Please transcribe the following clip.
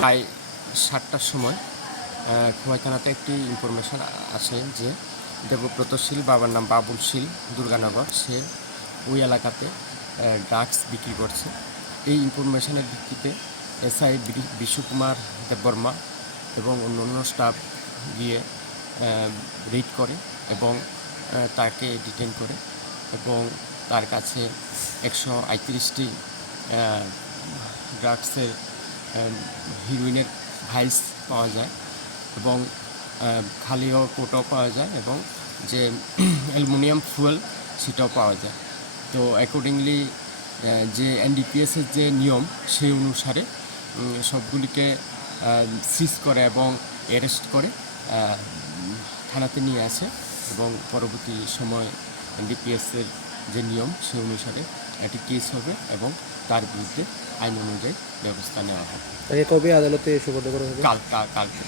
প্রায় 7টার সময় খোয়াই থানাতে একটি ইনফরমেশান আসে যে দেবব্রত শীল, বাবার নাম বাবুল শীল, দুর্গানগর, সে ওই এলাকাতে ড্রাগস বিক্রি করছে। এই ইনফরমেশনের ভিত্তিতে এসআই বিশ্বকুমার দেববর্মা এবং অন্য স্টাফ গিয়ে রেড করে এবং তাকে ডিটেইন করে এবং তার কাছে 138টি ড্রাগসের হিরোইনের ভাইস পাওয়া যায় এবং খালিও কোটাও পাওয়া যায় এবং যে অ্যালুমিনিয়াম ফুয়েল সেটাও পাওয়া যায়। তো অ্যাকর্ডিংলি যে এনডিপিএসের যে নিয়ম সেই অনুসারে সবগুলিকে সিজ করে এবং অ্যারেস্ট করে থানাতে নিয়ে আসে এবং পরবর্তী সময় এনডিপিএসের যে নিয়ম সেই অনুসারে একটি কেস হবে এবং তার বিরুদ্ধে আইন অনুযায়ী ব্যবস্থা নেওয়া হবে। তাকে কবে আদালতে সোপর্দ করা হবে? কালকে।